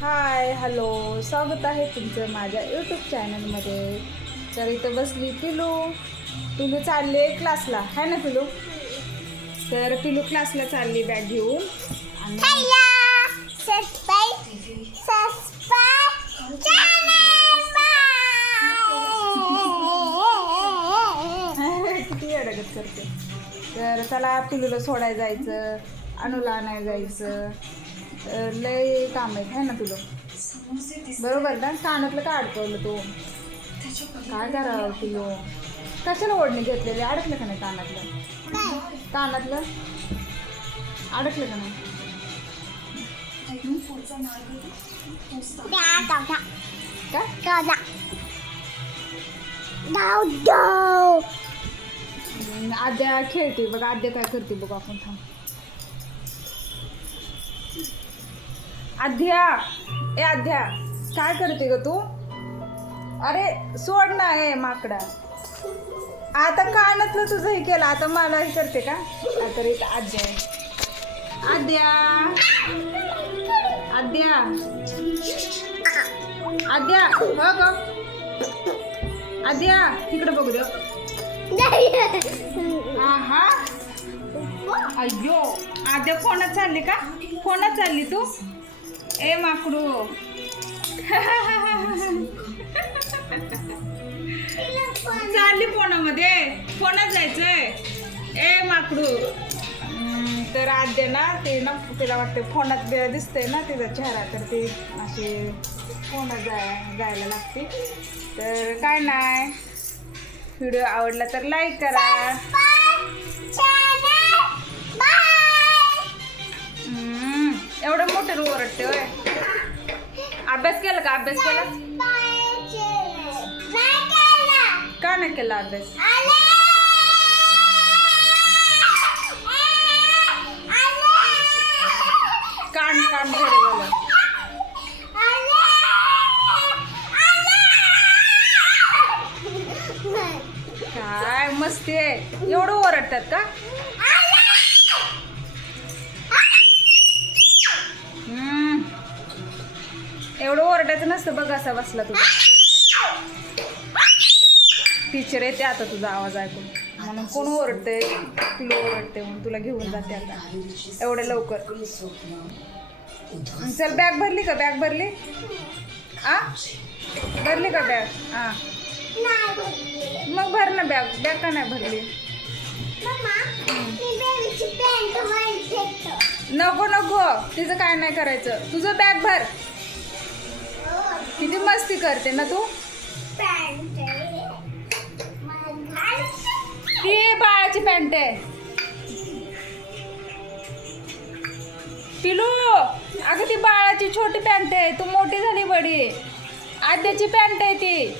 Hi hello, स्वागत आहे तुमचं माझ्या यूट्यूब चॅनलमध्ये. तर इथं बसली पिलू चालले क्लासला, आहे ना पिलू? तर पिलू क्लासला चालली बॅग घेऊन. आणि किती अडगत करते. तर चला पिलूला सोडायला जायचं, अनुला आणायला जायचं. लय काम आहे ना तुला, बरोबर ना? कानातलं का अडकवलं तू? काय करावं पिलू? कशाला ओढणी घेतलेली? अडकलं का नाही कानातलं अडकलं का नाही? आद्या खेळते बघ. आद्या काय करते बघ, आपण थांब. आद्या, ए आद्या, काय करते ग तू? अरे सोड ना, हे माकडा. आता कानातलं तुझं हे केलं, आता मला हे करते का? आता रे आद्या आद्या आद्या आद्या बघ, आद्या तिकडे बघू दे. हा अय्यो, आद्या फोनात चालली का? फोनात चालली तू? ए माकडू, चालली फोनात जायचंय. ए माकडू. तर आद्या ना, ते ना तिला वाटते फोनात दिसतंय ना तिचा चेहरा, तर ते असे फोनात जायला लागते. तर काय नाही, व्हिडिओ आवडला तर लाईक करा. एवढं मोठं ओरडते होय? अभ्यास केला का? अभ्यास केला का नाही केला अभ्यास? कान भरे झालं. काय मस्ती आहे, एवढं ओरडतात का? एवढं ओरडायचं नसतं बघ. असा बसला तुझा टीचर येते आता तुझा आवाज ऐकून, म्हणून कोण ओरडते? तुला ओरडते म्हणून तुला घेऊन जाते आता एवढ्या लवकर. चल, बॅग भरली का? बॅग भरली? भरली का बॅग? मग भर ना बॅग. बॅग का नाही भरली? नको, तिचं काय नाही करायचं. तुझं बॅग भर. किती मस्ती करते ना तू. ती बाळाची पॅन्ट आहे पिलू. अगं ती बाळाची छोटी पॅन्ट आहे, तू मोठी झाली बडी. आद्याची पॅन्ट आहे ती.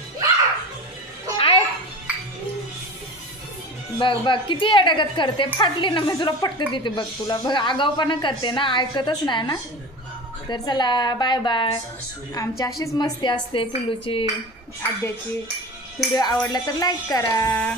बघ किती अडगत करते. फाटली ना, मी तुला पटकन देते बघ. तुला बघ आगाऊपणा करते ना, ऐकतच नाही ना. तर चला, बाय बाय. आमची अशीच मस्ती असते पिल्लूची, आद्याची. व्हिडिओ आवडला तर लाईक करा.